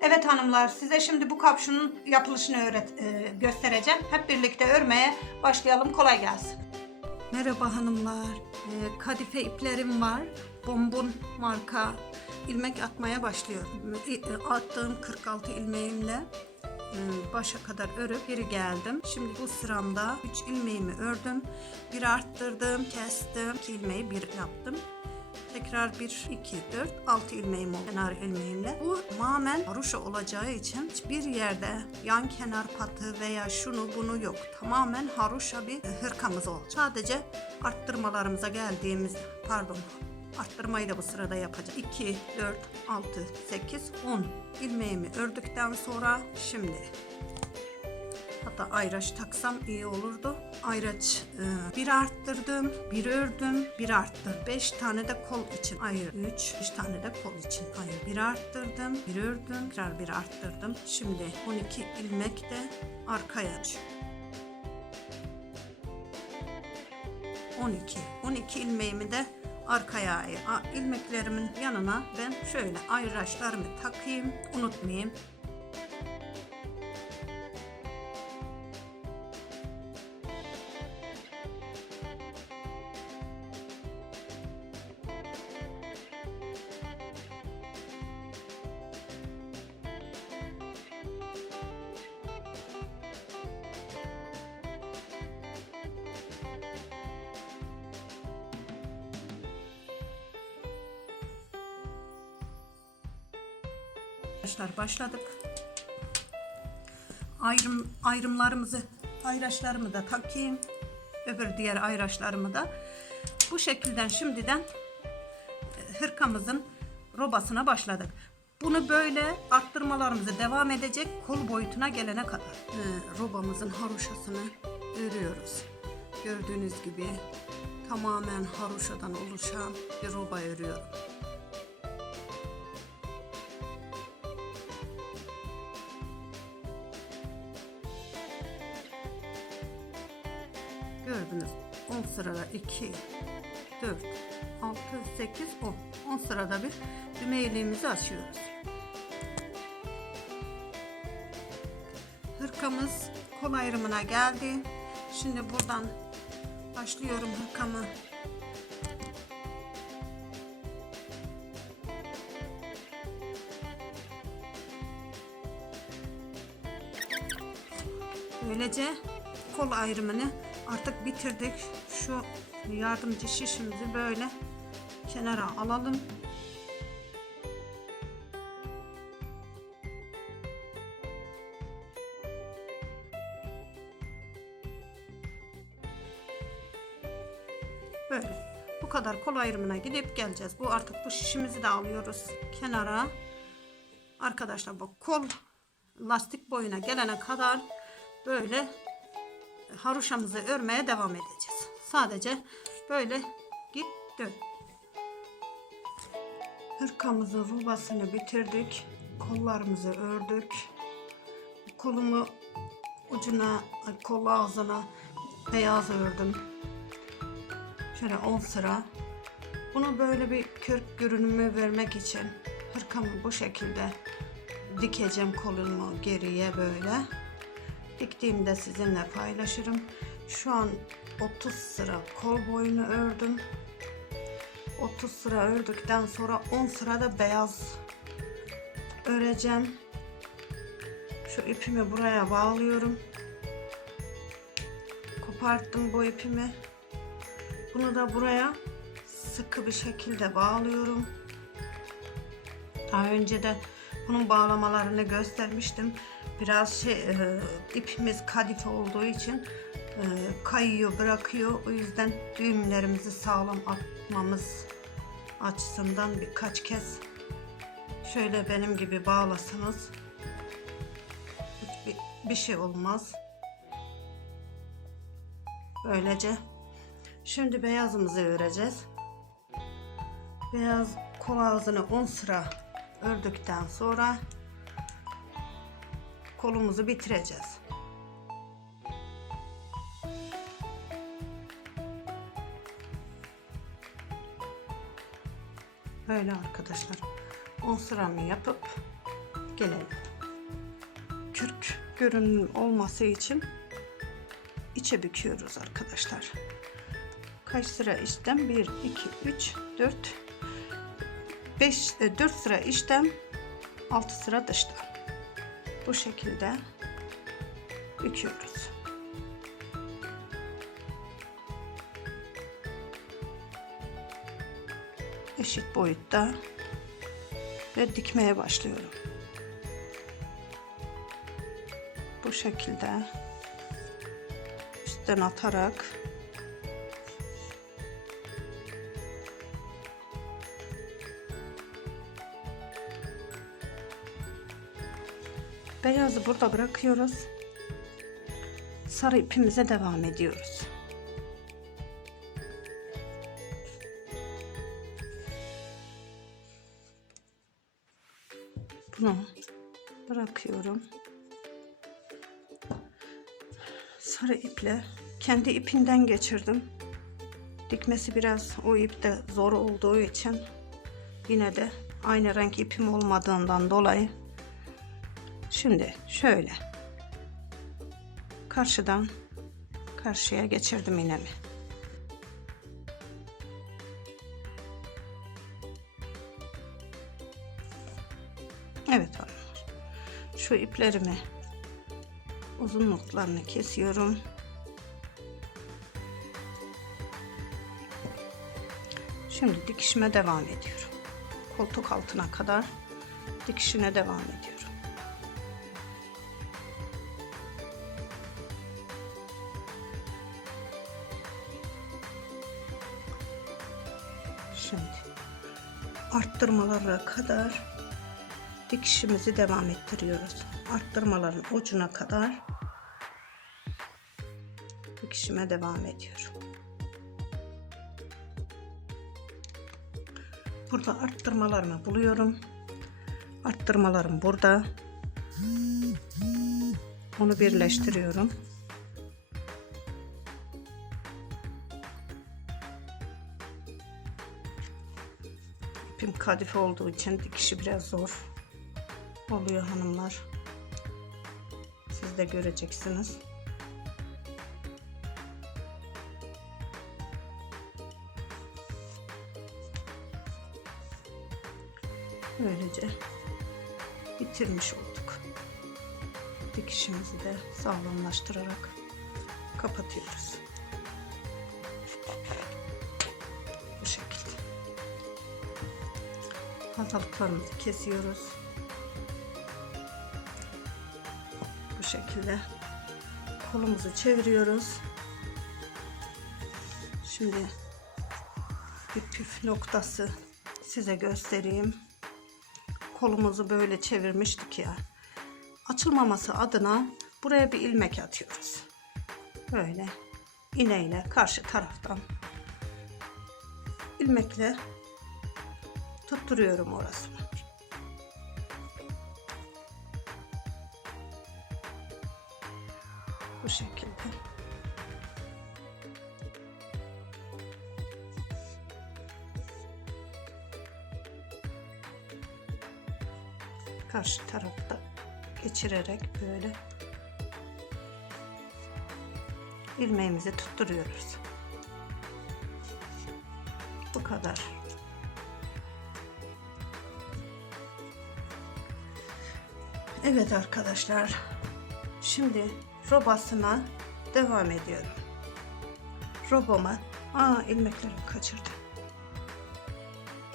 Evet hanımlar size şimdi bu kapşonun yapılışını öğret e, göstereceğim. Hep birlikte örmeye başlayalım. Kolay gelsin. Merhaba hanımlar. E, kadife iplerim var. Bombon marka ilmek atmaya başlıyorum. E, e, attığım 46 ilmeğimle e, başa kadar örüp geri geldim. Şimdi bu sıramda 3 ilmeğimi ördüm. Bir arttırdım, kestim. 2 ilmeği bir yaptım. Tekrar 1, 2, 4, 6 ilmeğim oldu kenar ilmeğimle. Bu tamamen haroşa olacağı için hiçbir yerde yan kenar patı veya şunu bunu yok. Tamamen haroşa bir hırkamız olacak. Sadece arttırmalarımıza geldiğimiz, pardon arttırmayı da bu sırada yapacağım. 2, 4, 6, 8, 10 ilmeğimi ördükten sonra şimdi Hatta ayraç taksam iyi olurdu. Ayraç e, bir arttırdım, bir ördüm, bir arttır. Beş tane de kol için ayrı. Üç, beş tane de kol için ayrı. Bir arttırdım, bir ördüm, tekrar bir arttırdım. Şimdi 12 ilmek de arkaya aç. 12. 12 ilmeğimi de arkaya ayır. İlmeklerimin yanına ben şöyle ayraçlarımı takayım. Unutmayayım. Arkadaşlar başladık. Ayrım ayrımlarımızı, ayraçlarımı da takayım. Öbür diğer ayraçlarımı da. Bu şekilden şimdiden e, hırkamızın robasına başladık. Bunu böyle arttırmalarımızı devam edecek kol boyutuna gelene kadar. E, robamızın haroşasını örüyoruz. Gördüğünüz gibi tamamen haroşadan oluşan bir roba örüyorum. Gördünüz. 10 sırada 2, 4, 6, 8, 10. 10 sırada bir düğmeyeliğimizi açıyoruz. Hırkamız kol ayrımına geldi. Şimdi buradan başlıyorum hırkamı. Böylece kol ayrımını artık bitirdik. Şu yardımcı şişimizi böyle kenara alalım. Böyle. Bu kadar kol ayrımına gidip geleceğiz. Bu artık bu şişimizi de alıyoruz kenara. Arkadaşlar bu kol lastik boyuna gelene kadar böyle haroşamızı örmeye devam edeceğiz. Sadece böyle git dön. Hırkamızın rubasını bitirdik. Kollarımızı ördük. Kolumu ucuna, kol ağzına beyaz ördüm. Şöyle 10 sıra. Bunu böyle bir kürk görünümü vermek için hırkamı bu şekilde dikeceğim kolumu geriye böyle. Diktiğimde sizinle paylaşırım. Şu an 30 sıra kol boyunu ördüm. 30 sıra ördükten sonra 10 sıra da beyaz öreceğim. Şu ipimi buraya bağlıyorum. Koparttım bu ipimi. Bunu da buraya sıkı bir şekilde bağlıyorum. Daha önce de bunun bağlamalarını göstermiştim. Biraz şey e, ipimiz kadife olduğu için e, kayıyor, bırakıyor. O yüzden düğümlerimizi sağlam atmamız açısından birkaç kez şöyle benim gibi bağlasanız hiçbir bir şey olmaz. Böylece şimdi beyazımızı öreceğiz. Beyaz kol ağzını 10 sıra ördükten sonra kolumuzu bitireceğiz. Böyle arkadaşlar. 10 sıramı yapıp gelelim. Kürk görünüm olması için içe büküyoruz arkadaşlar. Kaç sıra işlem? 1, 2, 3, 4, 5, 4 sıra işlem, 6 sıra dışta. Bu şekilde büküyoruz. Eşit boyutta ve dikmeye başlıyorum. Bu şekilde üstten atarak beyazı burada bırakıyoruz. Sarı ipimize devam ediyoruz. Bunu bırakıyorum. Sarı iple kendi ipinden geçirdim. Dikmesi biraz o ipte zor olduğu için yine de aynı renk ipim olmadığından dolayı şimdi şöyle karşıdan karşıya geçirdim iğnemi. Evet hanımlar. Şu iplerimi uzunluklarını kesiyorum. Şimdi dikişime devam ediyorum. Koltuk altına kadar dikişine devam ediyorum. Şimdi arttırmalara kadar dikişimizi devam ettiriyoruz. Arttırmaların ucuna kadar dikişime devam ediyorum. Burada arttırmalarımı buluyorum. Arttırmalarım burada. Onu birleştiriyorum. Kadife olduğu için dikişi biraz zor oluyor hanımlar. Siz de göreceksiniz. Böylece bitirmiş olduk. Dikişimizi de sağlamlaştırarak kapatıyoruz. Fazlalıklarımızı kesiyoruz. Bu şekilde kolumuzu çeviriyoruz. Şimdi bir püf noktası size göstereyim. Kolumuzu böyle çevirmiştik ya. Açılmaması adına buraya bir ilmek atıyoruz. Böyle iğneyle karşı taraftan ilmekle tutturuyorum orasını. Bu şekilde. Karşı tarafta geçirerek böyle ilmeğimizi tutturuyoruz. Bu kadar. Evet arkadaşlar. Şimdi robasına devam ediyorum. Robama, aa ilmeklerimi kaçırdım.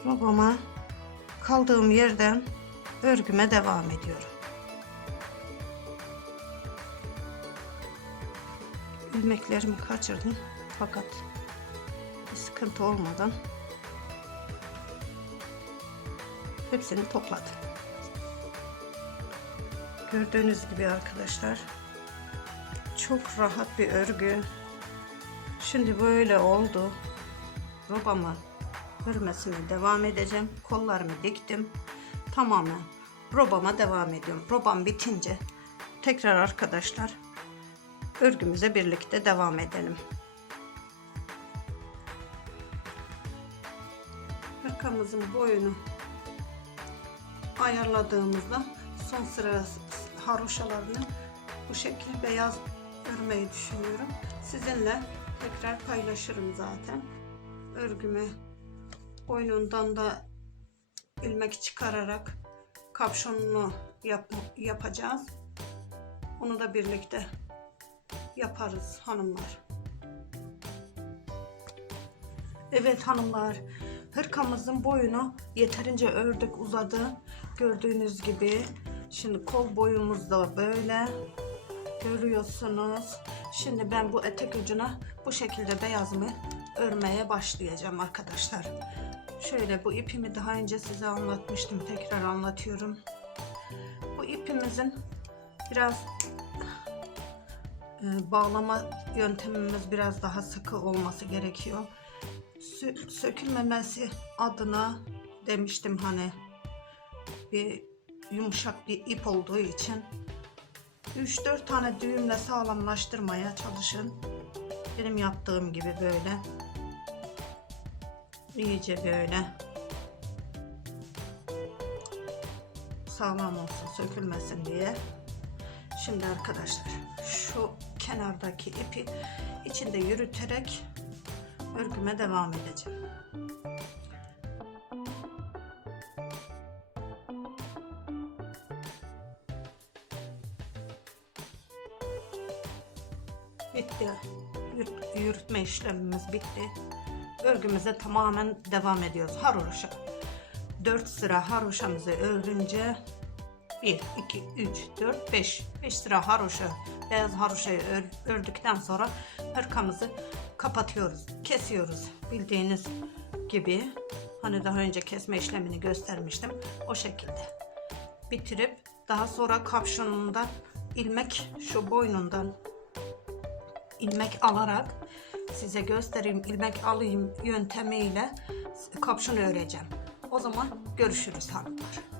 Robama kaldığım yerden örgüme devam ediyorum. İlmeklerimi kaçırdım fakat bir sıkıntı olmadan hepsini topladım. Gördüğünüz gibi arkadaşlar çok rahat bir örgü. Şimdi böyle oldu. Robamı örmesine devam edeceğim. Kollarımı diktim. Tamamen robama devam ediyorum. Robam bitince tekrar arkadaşlar örgümüze birlikte devam edelim. Yakamızın boyunu ayarladığımızda son sıra haroşalarını bu şekilde beyaz örmeyi düşünüyorum. Sizinle tekrar paylaşırım zaten. Örgümü boynundan da ilmek çıkararak kapşonunu yap, yapacağız. Onu da birlikte yaparız hanımlar. Evet hanımlar, hırkamızın boyunu yeterince ördük uzadı. Gördüğünüz gibi. Şimdi kol boyumuz da böyle. Görüyorsunuz. Şimdi ben bu etek ucuna bu şekilde beyazımı örmeye başlayacağım arkadaşlar. Şöyle bu ipimi daha önce size anlatmıştım. Tekrar anlatıyorum. Bu ipimizin biraz e, bağlama yöntemimiz biraz daha sıkı olması gerekiyor. Sö- sökülmemesi adına demiştim hani bir yumuşak bir ip olduğu için 3-4 tane düğümle sağlamlaştırmaya çalışın. Benim yaptığım gibi böyle. İyice böyle. Sağlam olsun, sökülmesin diye. Şimdi arkadaşlar şu kenardaki ipi içinde yürüterek örgüme devam edeceğim. Bitti. Yürüt- Yürütme işlemimiz bitti. Örgümüze tamamen devam ediyoruz. Haroşa. 4 sıra haroşamızı örünce 1, 2, 3, 4, 5. 5 sıra haroşa, beyaz haroşayı ör- ördükten sonra hırkamızı kapatıyoruz. Kesiyoruz. Bildiğiniz gibi hani daha önce kesme işlemini göstermiştim. O şekilde. Bitirip daha sonra kapşonunda ilmek şu boynundan ilmek alarak size göstereyim ilmek alayım yöntemiyle kapşon öreceğim. O zaman görüşürüz hanımlar.